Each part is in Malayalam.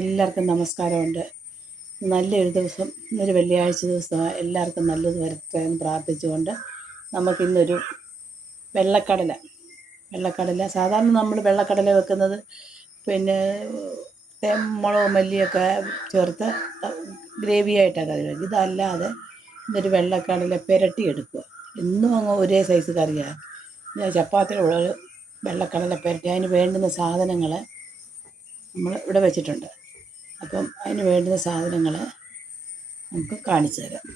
എല്ലാവർക്കും നമസ്കാരമുണ്ട്. നല്ലൊരു ദിവസം, ഇന്നൊരു വെള്ളിയാഴ്ച ദിവസമാണ്. എല്ലാവർക്കും നല്ലത് വരട്ടെ എന്ന് പ്രാർത്ഥിച്ചുകൊണ്ട് നമുക്കിന്നൊരു വെള്ളക്കടല സാധാരണ നമ്മൾ വെള്ളക്കടല വെക്കുന്നത് പിന്നെ മുളക് മല്ലിയൊക്കെ ചേർത്ത് ഗ്രേവിയായിട്ടാണ് കറി വയ്ക്കുക. ഇതല്ലാതെ ഇന്നൊരു വെള്ളക്കടല പുരട്ടിയെടുക്കുക. എന്നും അങ്ങ് ഒരേ സൈസ് കറിയാണ്. ഞാൻ ചപ്പാത്തിയുള്ള വെള്ളക്കടല പുരട്ടി. അതിന് വേണ്ടുന്ന സാധനങ്ങൾ നമ്മൾ ഇവിടെ വെച്ചിട്ടുണ്ട്. അപ്പം അതിന് വേണ്ടുന്ന സാധനങ്ങൾ നമുക്ക് കാണിച്ചു തരാം.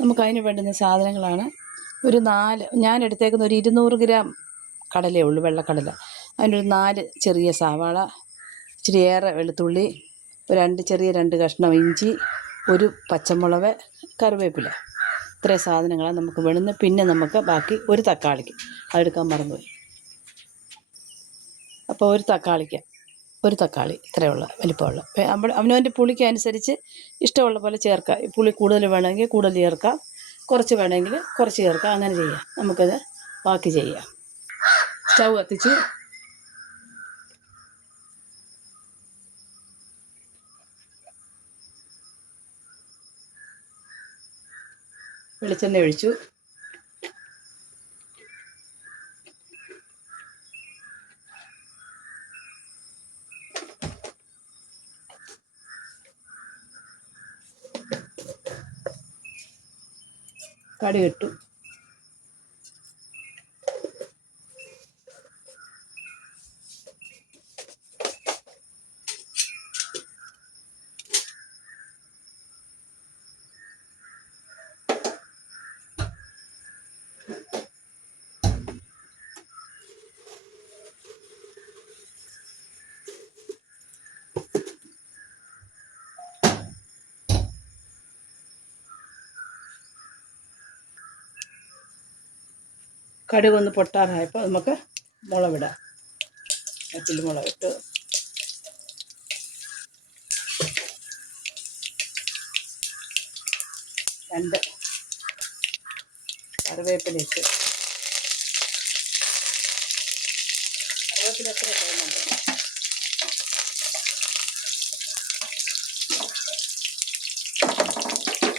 നമുക്കതിന് വേണ്ടുന്ന സാധനങ്ങളാണ് ഞാൻ എടുത്തേക്കുന്ന ഒരു 200 ഗ്രാം കടലയേ ഉള്ളൂ, വെള്ളക്കടല. അതിനൊരു 4 ചെറിയ സവാള, ഇച്ചിരിയേറെ വെളുത്തുള്ളി, രണ്ട് കഷ്ണം ഇഞ്ചി, ഒരു പച്ചമുളക്, കറിവേപ്പില. ഇത്രയും സാധനങ്ങളാണ് നമുക്ക് വേണ്ടുന്നത്. പിന്നെ നമുക്ക് ബാക്കി ഒരു തക്കാളിക്ക് അതെടുക്കാൻ മറന്നുപോയി. അപ്പോൾ ഒരു തക്കാളി ഇത്രയുള്ള വലിപ്പമുള്ള. അവനവൻ്റെ പുളിക്ക് അനുസരിച്ച് ഇഷ്ടമുള്ള പോലെ ചേർക്കാം. പുളി കൂടുതൽ വേണമെങ്കിൽ കൂടുതൽ ചേർക്കാം, കുറച്ച് വേണമെങ്കിൽ കുറച്ച് ചേർക്കാം. അങ്ങനെ ചെയ്യാം. നമുക്കത് ബാക്കി ചെയ്യാം. സ്റ്റൗ കത്തിച്ച് വെളിച്ചെണ്ണ ഒഴിച്ചു. കടുകിട്ടു. കടുകൊന്ന് പൊട്ടാറായപ്പോൾ നമുക്ക് മുളകിടാം. വറ്റൽ മുളകിട്ട് രണ്ട് കറിവേപ്പില ഇട്ട്. കറിവേപ്പില എത്ര ഇടുന്നുണ്ട്?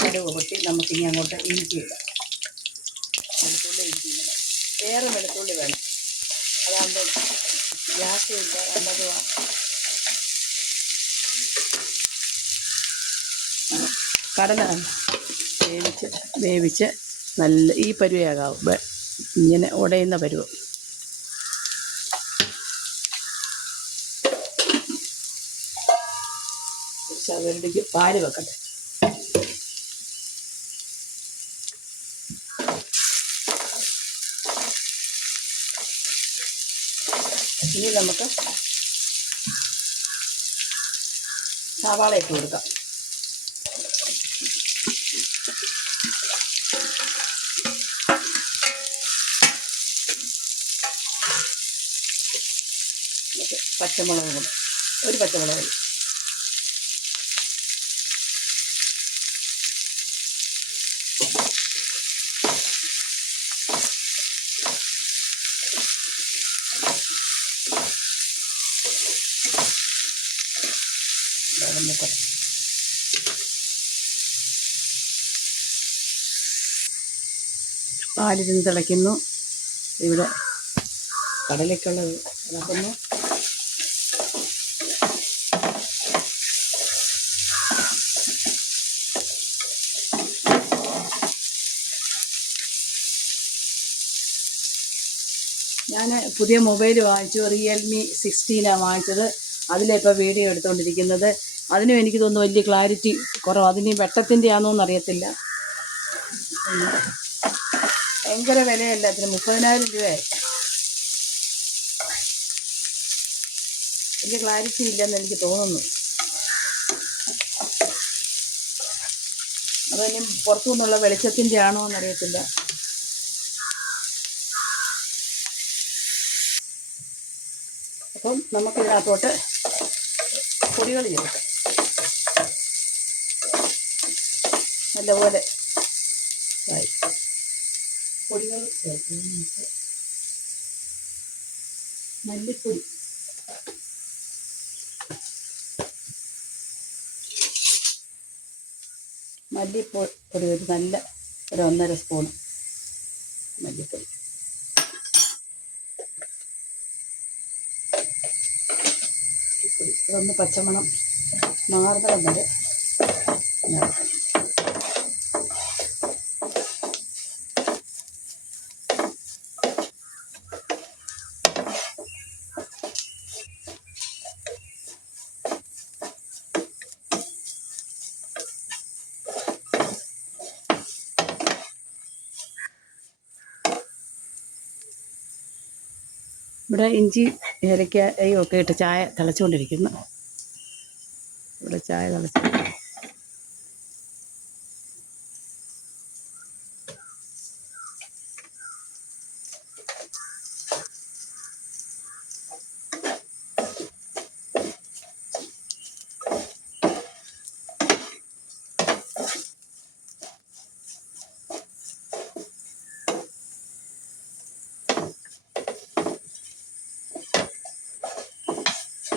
കടുക് പൊട്ടി നമുക്കിനി അങ്ങോട്ട് ഇഞ്ചി ഇടാം. വെളുത്തുള്ളി ഇഞ്ചി ഇടാം. വേറെ വെളുത്തുള്ളി വേണം, അതാകുമ്പോൾ ഗ്യാസ് ഇല്ല, നല്ലതുമാണ്. കടല വേവിച്ച് നല്ല ഈ പരുവയാകാവും, ഇങ്ങനെ ഉടയുന്ന പരുവം. ശകലത്തേക്ക് പാല് വെക്കട്ടെ. ഇനി നമുക്ക് സവാള ഇട്ട് കൊടുക്കാം. പച്ചമുളക് കൂടെ, ഒരു പച്ചമുളക്. പാലിരുന്ന് തിളയ്ക്കുന്നു. ഇവിടെ കടലയ്ക്കുള്ളത് ഇളക്കുന്നു. ഞാൻ പുതിയ മൊബൈൽ വാങ്ങിച്ചു, റിയൽമി 16 വാങ്ങിച്ചത്. അതിലിപ്പോൾ വീഡിയോ എടുത്തുകൊണ്ടിരിക്കുന്നത്. അതിനും എനിക്ക് തോന്നുന്നു വലിയ ക്ലാരിറ്റി കുറവ്. അതിന് വെട്ടത്തിൻ്റെ ആണോന്ന് അറിയത്തില്ല. ഭയങ്കര വിലയല്ല, അതിന് 30,000 രൂപയായി. വലിയ ക്ലാരിറ്റി ഇല്ലെന്ന് എനിക്ക് തോന്നുന്നു. അതിന് പുറത്തു നിന്നുള്ള വെളിച്ചത്തിൻ്റെ ആണോ എന്നറിയത്തില്ല. അപ്പം നമുക്കിതിനകത്തോട്ട് പൊടികൾ ചേർക്കാം. നല്ലപോലെ പൊടികൾ ചേർക്കാം. മല്ലിപ്പൊടി മല്ലിപ്പൊടി ഒരു നല്ല ഒരു 1.5 സ്പൂൺ മല്ലിപ്പൊടി. ഇതൊന്ന് പച്ചമണം മാറുന്നിടം വരെ ഇവിടെ ഇഞ്ചി ഏലക്കായും ഒക്കെ ഇട്ട് ചായ തിളച്ചുകൊണ്ടിരിക്കുന്നു. ഇവിടെ ചായ തിളച്ചു.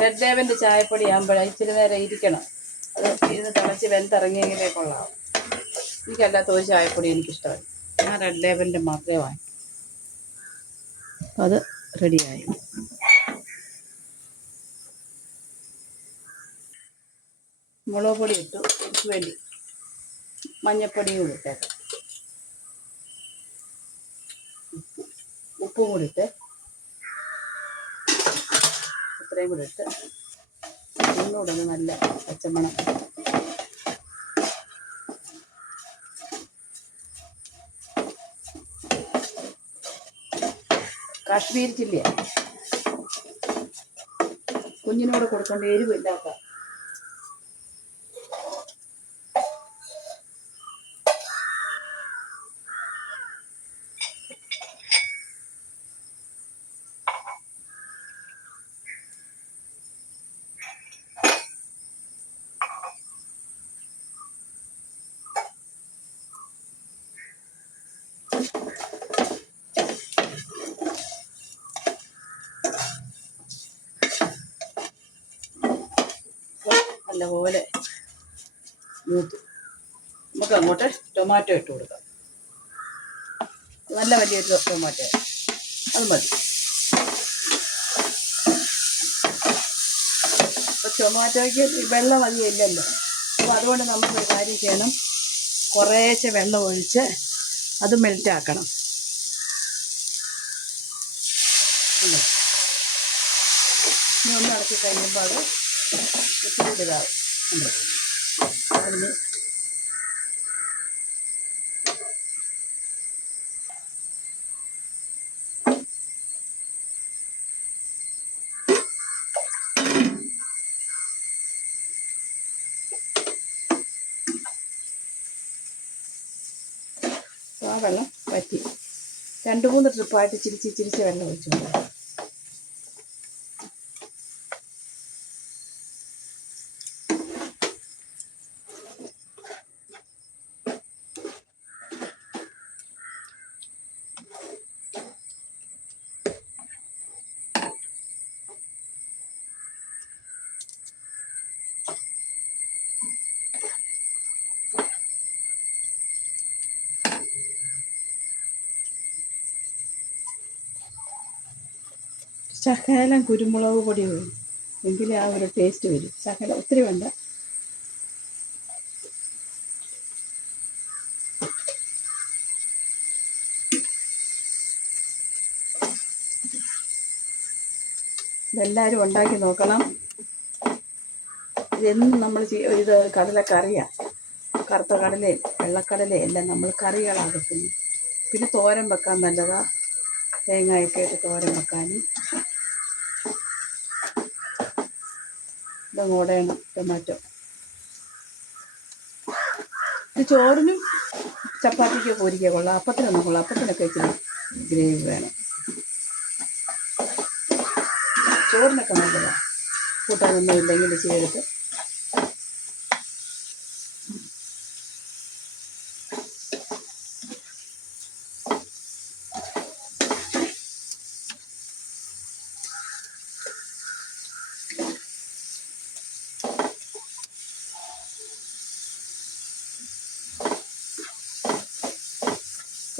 റെഡ് ലേബലിൻ്റെ ചായപ്പൊടി ആകുമ്പോഴേ ഇച്ചിരി നേരം ഇരിക്കണം. അത് ഇരുന്ന് തിളച്ച് വെന്തിറങ്ങിയെങ്കിലേ കൊള്ളാം. എനിക്കല്ലാത്ത ഒരു ചായപ്പൊടി എനിക്കിഷ്ടമല്ല. ഞാൻ റെഡ് ലേബലിൻ്റെ മാത്രമേ വാങ്ങി. അത് റെഡിയായി. മുളക് പൊടി ഇട്ടു. എനിക്ക് വേണ്ടി മഞ്ഞൾപ്പൊടിയും കൂടി ഇട്ടേക്കാം. ഉപ്പും കൂടി ഇട്ട് ഇത്രയും കൂടി ഇട്ട് ഒന്നുകൂടെ ഒന്ന് നല്ല പച്ചമണം കാശ്മീരി ചില്ലിയാണ്. കുഞ്ഞിനോട് കൊടുക്കേണ്ട എരിവില്ലാത്ത. നല്ലപോലെ മൂത്ത് നമുക്ക് അങ്ങോട്ട് ടൊമാറ്റോ ഇട്ട് കൊടുക്കാം. നല്ല വലിയൊരു ടൊമാറ്റോ അത് മതി. അപ്പോൾ ടൊമാറ്റോയ്ക്ക് വെള്ളം അധികം ഇല്ലല്ലോ. അപ്പോൾ അതുകൊണ്ട് നമുക്കൊരു കാര്യം ചെയ്യണം, കുറേശ്ശെ വെള്ളം ഒഴിച്ച് അത് മെൽറ്റാക്കണം. ഇനി ഒന്ന് ഇളക്കി കഴിയുമ്പോൾ അത് ഇത്തിരി ഇതാവും. അതിന് ആ വെള്ളം വറ്റി 2-3 ട്രിപ്പായിട്ട് ചിരിച്ച് വെള്ളം ഒഴിച്ചു. ശകലം കുരുമുളക് പൊടി വരും, എങ്കിലേ ആ ഒരു ടേസ്റ്റ് വരും. ശകലം, ഒത്തിരി വേണ്ട. ഇതെല്ലാവരും ഉണ്ടാക്കി നോക്കണം. ഇതെന്നും നമ്മൾ ഇത് കടലക്കറിയാണ്. കറുത്ത കടലയും വെള്ളക്കടലയും എല്ലാം നമ്മൾ കറികളാക്കുന്നു. പിന്നെ തോരൻ വെക്കാൻ നല്ലതാണ്, തേങ്ങയൊക്കെ ഇട്ട് തോരൻ വെക്കാനും. ഇതങ്ങോടേണം ടൊമാറ്റോ. ഇത് ചോറിനും ചപ്പാത്തിക്ക് പൊരിക്കുക കൊള്ളാം, അപ്പത്തിനൊന്നും കൊള്ളാം. അപ്പത്തിനൊക്കെ ഇച്ചിരി ഗ്രേവി വേണം. ചോറിനൊക്കെ നല്ലതാണ്. കൂട്ടാനൊന്നും ഇല്ലെങ്കിൽ ഇച്ചിരി എടുത്ത്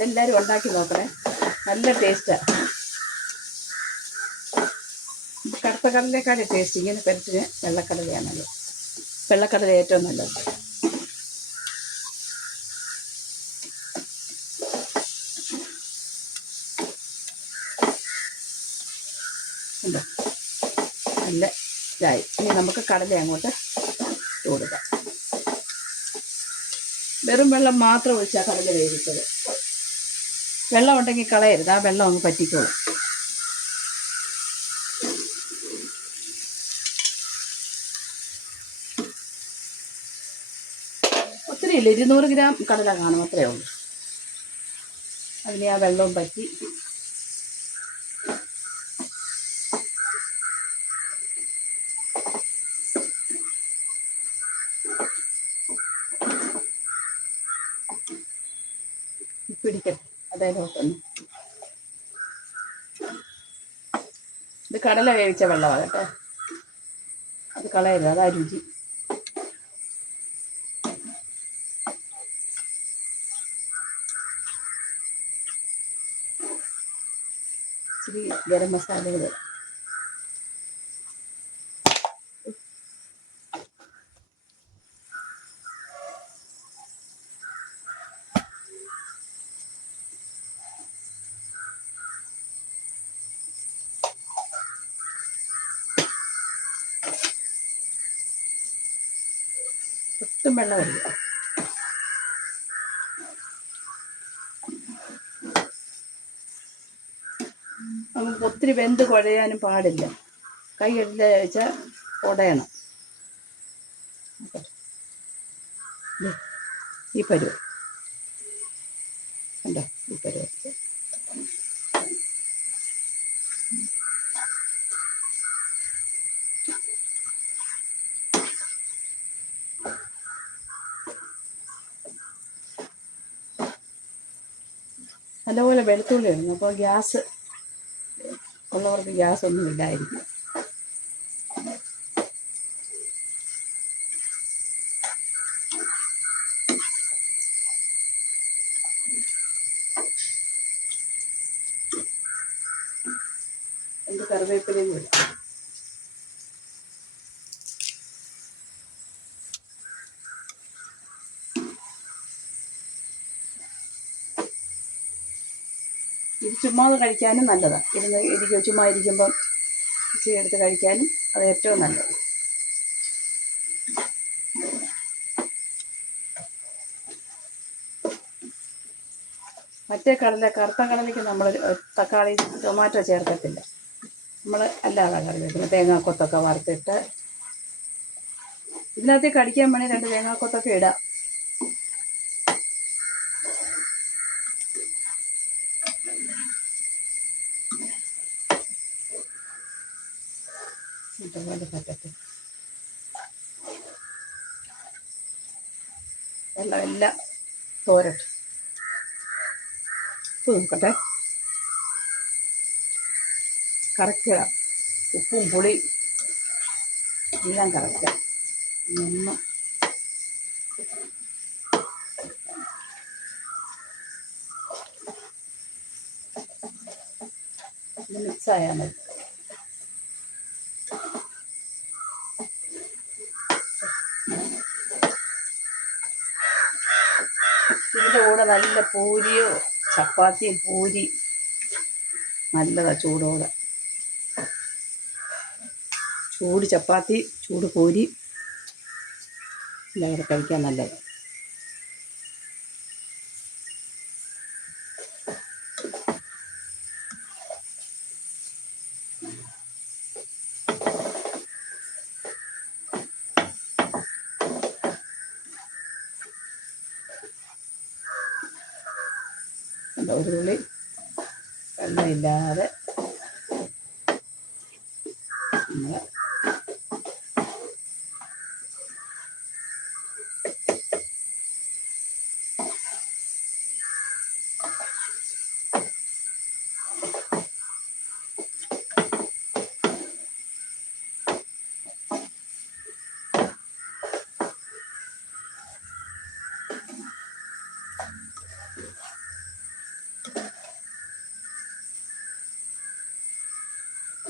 എല്ലാവരും ഉണ്ടാക്കി നോക്കണേ, നല്ല ടേസ്റ്റാണ്. കറുത്ത കടലേക്കാളും ടേസ്റ്റ് ഇങ്ങനെ പെരട്ടിന് വെള്ളക്കടലയാണല്ലോ. വെള്ളക്കടല ഏറ്റവും നല്ലത്. ഉണ്ടോ, നല്ല ഇതായി. ഇനി നമുക്ക് കടല അങ്ങോട്ട് ഇട്ട് കൊടുക്കാം. വെറും വെള്ളം മാത്രം ഒഴിച്ചാൽ കടല വേവിച്ചത്. വെള്ളം ഉണ്ടെങ്കിൽ കളയരുത്, ആ വെള്ളം അങ്ങ് പറ്റിക്കോളും. ഒത്തിരി ഇല്ല, 200 ഗ്രാം കടല കാണും, അത്രയേ ഉള്ളൂ. അതിന് ആ വെള്ളവും പറ്റി. പിടിക്കട്ടെ അതേലോട്ടൊന്ന്. ഇത് കടല വേവിച്ച വെള്ളമാണ് കേട്ടോ, അത് കളയരുത്, അതാ രുചി. ഇച്ചിരി ഗരം മസാലകൾ. ഒട്ടും വെള്ളം വരിക. നമുക്ക് ഒത്തിരി വെന്ത് കുഴയാനും പാടില്ല. കൈ എടുത്ത് വെച്ചാൽ ഉടയണം. ഈ പരുവം കണ്ടോ, ഈ പരുവം. നല്ലപോലെ വെളുത്തുള്ളി ഇടുന്നു, അപ്പോൾ ഗ്യാസ് ഉള്ളവർക്ക് ഗ്യാസ് ഒന്നും ഇല്ലായിരിക്കും. എന്ത് കറിവേപ്പിലയും കൂടി. ഇത് ചുമ്മാതെ കഴിക്കാനും നല്ലതാണ്. ചുമ്മാ ഇരിക്കുമ്പം ഇച്ചിരി എടുത്ത് കഴിക്കാനും അത് ഏറ്റവും നല്ലത്. മറ്റേ കടല, കറുത്ത കടലയ്ക്ക് നമ്മൾ തക്കാളി ടൊമാറ്റോ ചേർക്കത്തില്ല. നമ്മൾ അല്ലാതെ കറി വെക്കുന്നത് തേങ്ങാക്കൊത്തൊക്കെ വറുത്തിട്ട്. ഇതിനകത്ത് കടിക്കാൻ വേണേൽ 2 തേങ്ങാക്കൊത്തൊക്കെ ഇടാം. ഇതുപോലെ പറ്റട്ടെ. വെള്ളം എല്ലാം തോരട്ടെ. ഉപ്പ് നോക്കട്ടെ, കറക്റ്റ്. ഉപ്പും പുളിയും എല്ലാം കറക്റ്റ്. ഒന്ന് മിക്സായാൽ മതി. ഇതിൻ്റെ കൂടെ നല്ല പൂരിയോ ചപ്പാത്തിയും പൂരി നല്ലതാണ്. ചൂടോടെ ചൂട് ചപ്പാത്തി, ചൂട് പൂരി എല്ലാം കൂടെ കഴിക്കാൻ നല്ലത്. ഒരു തുള്ളി വെള്ളമില്ലാതെ നമ്മൾ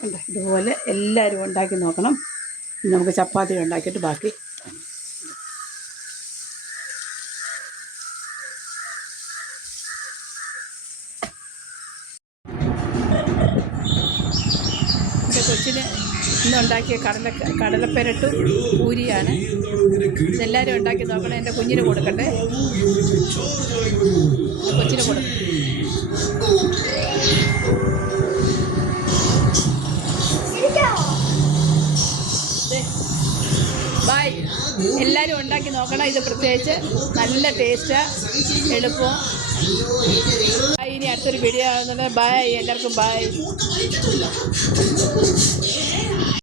ഉണ്ട്. ഇതുപോലെ എല്ലാവരും ഉണ്ടാക്കി നോക്കണം. നമുക്ക് ചപ്പാത്തി ഉണ്ടാക്കിയിട്ട് ബാക്കി എൻ്റെ കൊച്ചിന് ഇന്നുണ്ടാക്കിയ കടലപ്പെരട്ടും പൂരിയാണ്. ഇതെല്ലാവരും ഉണ്ടാക്കി നോക്കണം. എൻ്റെ കുഞ്ഞിന് കൊടുക്കട്ടെ, കൊച്ചിന് കൊടുക്കും. ബായ്, എല്ലാവരും ഉണ്ടാക്കി നോക്കണം. ഇത് പ്രത്യേകിച്ച് നല്ല ടേസ്റ്റാണ്, എളുപ്പം. ഇനി അടുത്തൊരു വീഡിയോ ആകുന്നത്. ബായ്, എല്ലാവർക്കും ബായ്.